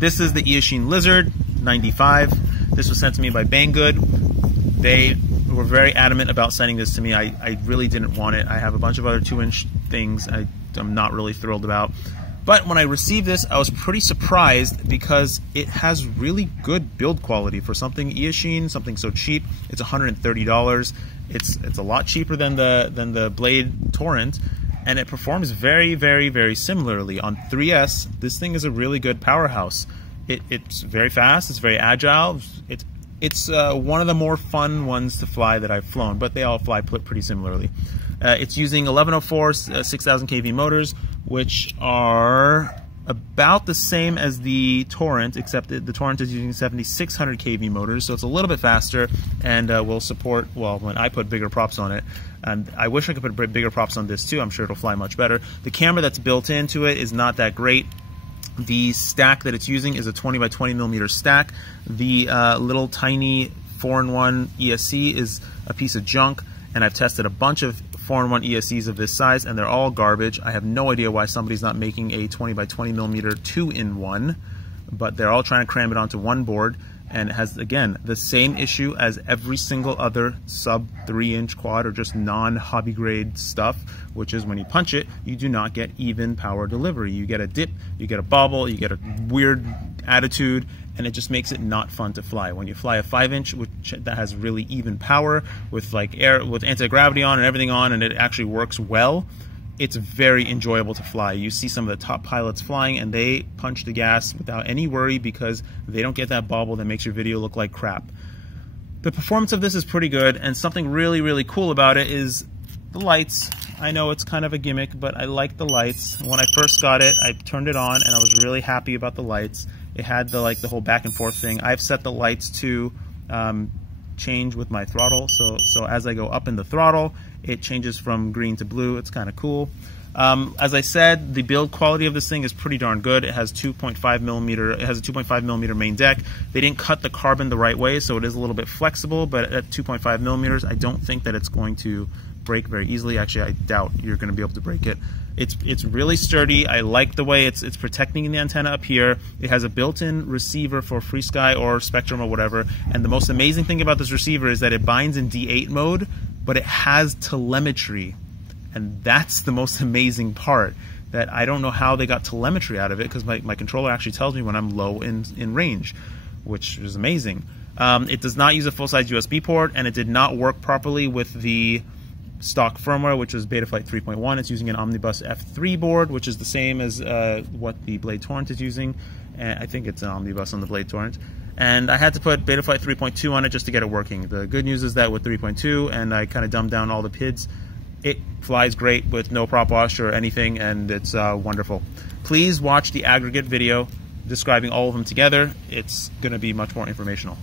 This is the Eachine Lizard95. This was sent to me by Banggood. They were very adamant about sending this to me. I really didn't want it. I have a bunch of other 2-inch things I'm not really thrilled about. But when I received this, I was pretty surprised because it has really good build quality for something Eachine, something so cheap. It's $130. It's a lot cheaper than the Blade Torrent, and it performs very, very, very similarly. On 3S, this thing is a really good powerhouse. It's very fast. It's very agile. It's one of the more fun ones to fly that I've flown, but they all fly pretty similarly. It's using 1104 6,000 kV motors, which are about the same as the Torrent, except that the Torrent is using 7,600 kV motors, so it's a little bit faster and will support, well, when I put bigger props on it, and I wish I could put bigger props on this too. I'm sure it'll fly much better. The camera that's built into it is not that great. The stack that it's using is a 20 by 20 millimeter stack. The little tiny 4-in-1 ESC is a piece of junk, and I've tested a bunch of 4-in-1 ESCs of this size, and they're all garbage. I have no idea why somebody's not making a 20 by 20 millimeter 2-in-1, but they're all trying to cram it onto one board, and it has, again, the same issue as every single other sub 3-inch quad or just non-hobby grade stuff, which is when you punch it, you do not get even power delivery. You get a dip, you get a bobble, you get a weird attitude, and it just makes it not fun to fly. When you fly a 5-inch, that has really even power with like air, with anti-gravity on and everything on, and it actually works well, it's very enjoyable to fly. You see some of the top pilots flying and they punch the gas without any worry because they don't get that bobble that makes your video look like crap. The performance of this is pretty good, and something really, really cool about it is the lights. I know it's kind of a gimmick, but I like the lights. When I first got it, I turned it on and I was really happy about the lights. It had the whole back and forth thing. I've set the lights to change with my throttle, so as I go up in the throttle, it changes from green to blue. It's kind of cool. As I said, the build quality of this thing is pretty darn good. It has 2.5 millimeter. It has a 2.5 millimeter main deck. They didn't cut the carbon the right way, so it is a little bit flexible. But at 2.5 millimeters, I don't think that it's going to break very easily. Actually, I doubt you're going to be able to break it. It's really sturdy. I like the way it's protecting the antenna up here. It has a built-in receiver for FreeSky or Spectrum or whatever. And the most amazing thing about this receiver is that it binds in D8 mode, but it has telemetry. And that's the most amazing part, that I don't know how they got telemetry out of it, because my controller actually tells me when I'm low in range, which is amazing. It does not use a full-size USB port, and it did not work properly with the stock firmware, which is Betaflight 3.1. It's using an Omnibus F3 board, which is the same as what the Blade Torrent is using. And I think it's an Omnibus on the Blade Torrent. And I had to put Betaflight 3.2 on it just to get it working. The good news is that with 3.2, and I kind of dumbed down all the PIDs, it flies great with no prop wash or anything, and it's wonderful. Please watch the aggregate video describing all of them together. It's going to be much more informational.